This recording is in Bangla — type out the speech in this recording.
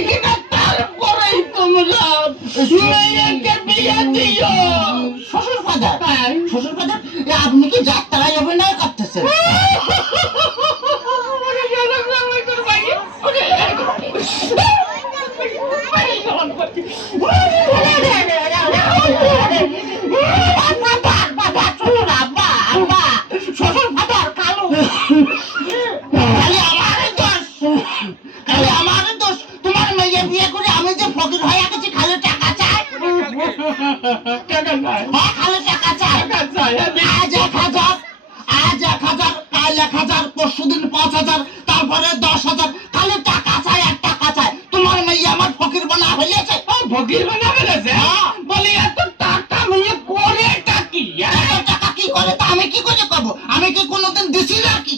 কিনা তারপরেই তোমরা মেয়েকে বিয়ে দিও শ্বশুর ফাদার হ্যাঁ। শ্বশুর ফাদার আপনি কি শ্বশুর ফাদার কালু। দোষ। খালি আমারই দোষ। তোমার বিয়ে করে আমি যে ফকির হয়ে গেছি খালি টাকা চাই? হ্যাঁ, খালি টাকা চাই। আজ এক হাজার আজ এক হাজার কাল এক হাজার পরশু দিন পাঁচ হাজার তারপরে দশ হাজার। খালি টাকা চাই এক টাকা চাই। তোমার মেয়ে আমার ফকির বানা ফেলেছে। ফকির বানা ফেলেছে? হ্যাঁ। বলি এত টাকা মেয়ে করে টাকি টাকা কি করে? তা আমি কি করে পাবো আমি কি কোনোদিন দিছি নাকি